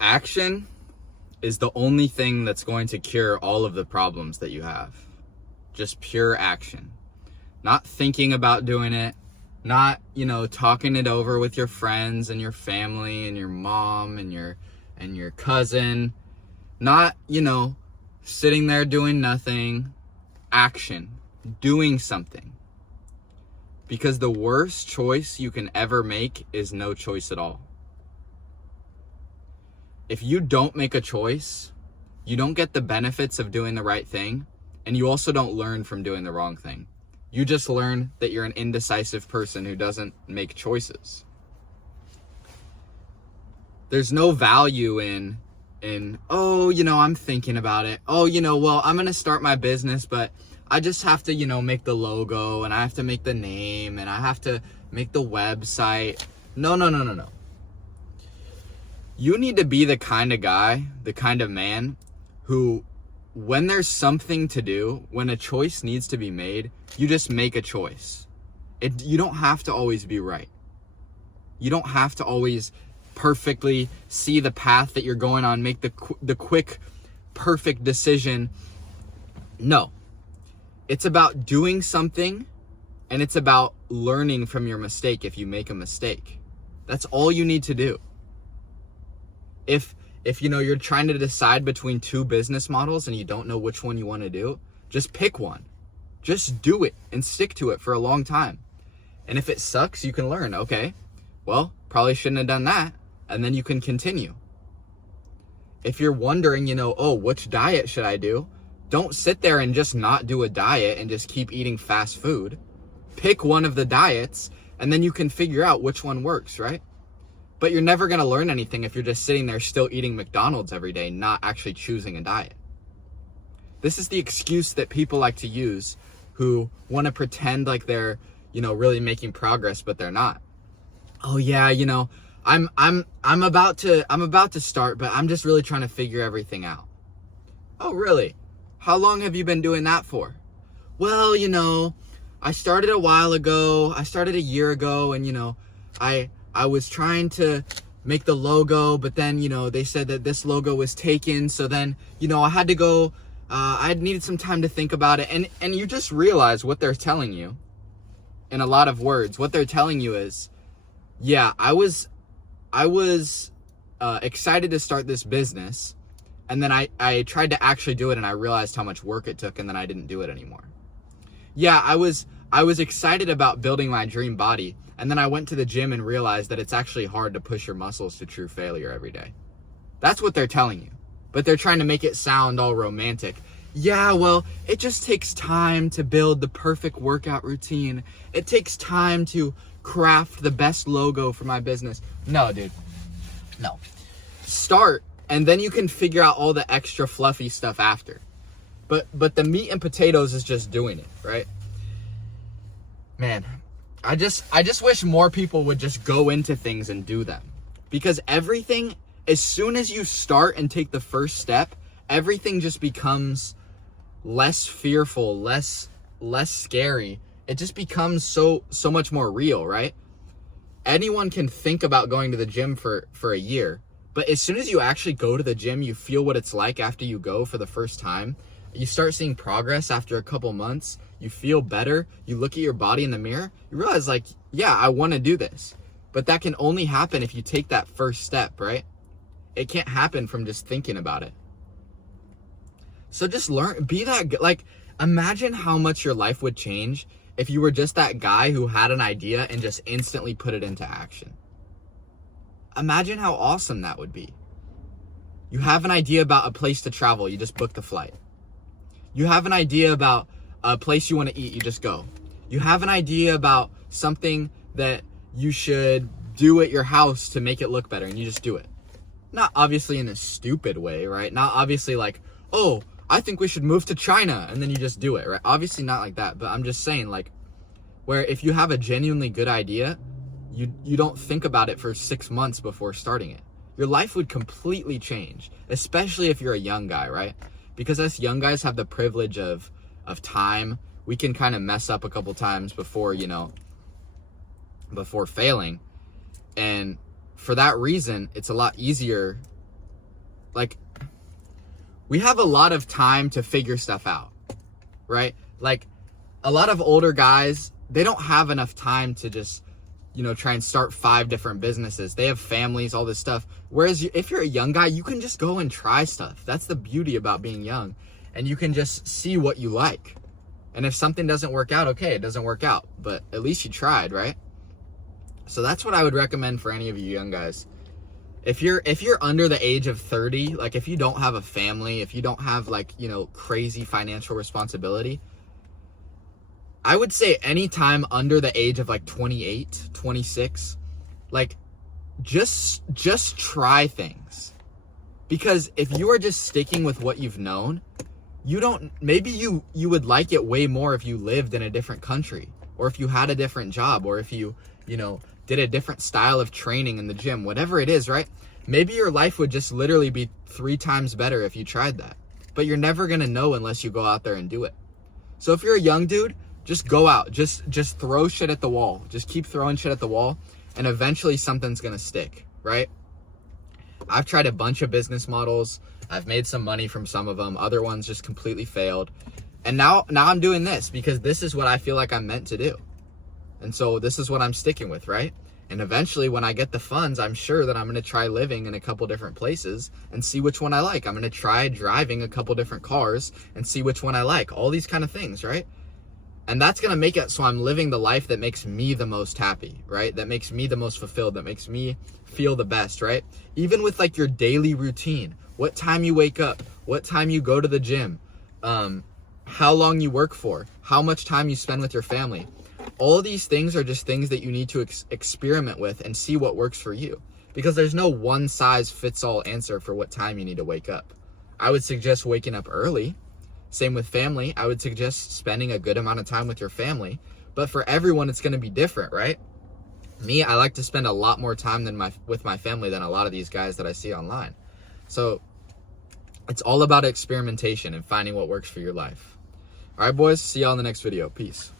Action is the only thing that's going to cure all of the problems that you have. Just pure action. Not thinking about doing it, not, talking it over with your friends and your family and your mom and your cousin. Not, sitting there doing nothing. Action. Doing something. Because the worst choice you can ever make is no choice at all. If you don't make a choice, you don't get the benefits of doing the right thing, and you also don't learn from doing the wrong thing. You just learn that you're an indecisive person who doesn't make choices. There's no value in I'm thinking about it. Well, I'm going to start my business, but I just have to, make the logo, and I have to make the name, and I have to make the website. No. You need to be the kind of guy, the kind of man who, when there's something to do, when a choice needs to be made, you just make a choice. You don't have to always be right. You don't have to always perfectly see the path that you're going on, make the quick, perfect decision. No. It's about doing something, and it's about learning from your mistake if you make a mistake. That's all you need to do. If you're trying to decide between two business models and you don't know which one you want to do, just pick one. Just do it and stick to it for a long time. And if it sucks, you can learn, okay, well, probably shouldn't have done that. And then you can continue. If you're wondering, which diet should I do? Don't sit there and just not do a diet and just keep eating fast food. Pick one of the diets, and then you can figure out which one works, right? But you're never going to learn anything if you're just sitting there still eating McDonald's every day, not actually choosing a diet. This is the excuse that people like to use who want to pretend like they're, really making progress, but they're not. Oh yeah, I'm about to start, but I'm just really trying to figure everything out. Oh, really? How long have you been doing that for? Well, I started a while ago. I started a year ago, and I was trying to make the logo, but then, they said that this logo was taken. So then, I had to go, I needed some time to think about it. And you just realize what they're telling you in a lot of words. What they're telling you is, yeah, I was excited to start this business. And then I tried to actually do it, and I realized how much work it took, and then I didn't do it anymore. Yeah, I was excited about building my dream body. And then I went to the gym and realized that it's actually hard to push your muscles to true failure every day. That's what they're telling you. But they're trying to make it sound all romantic. Yeah, well, it just takes time to build the perfect workout routine. It takes time to craft the best logo for my business. No, dude. No. Start, and then you can figure out all the extra fluffy stuff after. But the meat and potatoes is just doing it, right? Man, I just wish more people would just go into things and do them. Because everything, as soon as you start and take the first step, everything just becomes less fearful, less scary. It just becomes so much more real, right? Anyone can think about going to the gym for a year, but as soon as you actually go to the gym, you feel what it's like after you go for the first time. You start seeing progress after a couple months. You feel better. You look at your body in the mirror. You realize, yeah, I want to do this. But that can only happen if you take that first step, right? It can't happen from just thinking about it. So just be that, imagine how much your life would change if you were just that guy who had an idea and just instantly put it into action. Imagine how awesome that would be. You have an idea about a place to travel, you just book the flight. You have an idea about a place you want to eat, you just go. You have an idea about something that you should do at your house to make it look better, and you just do it. Not obviously in a stupid way, right? Not obviously like, oh, I think we should move to China, and then you just do it, right? Obviously not like that, but I'm just saying, where if you have a genuinely good idea, you don't think about it for 6 months before starting it. Your life would completely change, especially if you're a young guy, right? Because us young guys have the privilege of time. We can kind of mess up a couple times before failing. And for that reason, it's a lot easier like, we have a lot of time to figure stuff out, right? Like, a lot of older guys, they don't have enough time to just, you know, try and start 5 different businesses. They have families, all this stuff. Whereas if you're a young guy, you can just go and try stuff. That's the beauty about being young. And you can just see what you like. And if something doesn't work out, okay, it doesn't work out. But at least you tried, right? So that's what I would recommend for any of you young guys. If you're under the age of 30, like if you don't have a family, if you don't have like, you know, crazy financial responsibility, I would say anytime under the age of like 28, 26, like just try things. Because if you are just sticking with what you've known, maybe you would like it way more if you lived in a different country, or if you had a different job, or if you know, did a different style of training in the gym, whatever it is, right? Maybe your life would just literally be 3 times better if you tried that. But you're never gonna know unless you go out there and do it. So if you're a young dude, just go out, just throw shit at the wall. Just keep throwing shit at the wall, and eventually something's gonna stick, right? I've tried a bunch of business models. I've made some money from some of them. Other ones just completely failed. And now I'm doing this because this is what I feel like I'm meant to do. And so this is what I'm sticking with, right? And eventually when I get the funds, I'm sure that I'm going to try living in a couple different places and see which one I like. I'm going to try driving a couple different cars and see which one I like. All these kind of things, right? And that's going to make it so I'm living the life that makes me the most happy, right? That makes me the most fulfilled, that makes me feel the best, right? Even with like your daily routine, what time you wake up, what time you go to the gym, how long you work for, how much time you spend with your family. All of these things are just things that you need to experiment with and see what works for you. Because there's no one size fits all answer for what time you need to wake up. I would suggest waking up early. Same with family. I would suggest spending a good amount of time with your family. But for everyone, it's going to be different, right? Me, I like to spend a lot more time with my family than a lot of these guys that I see online. So it's all about experimentation and finding what works for your life. All right, boys. See y'all in the next video. Peace.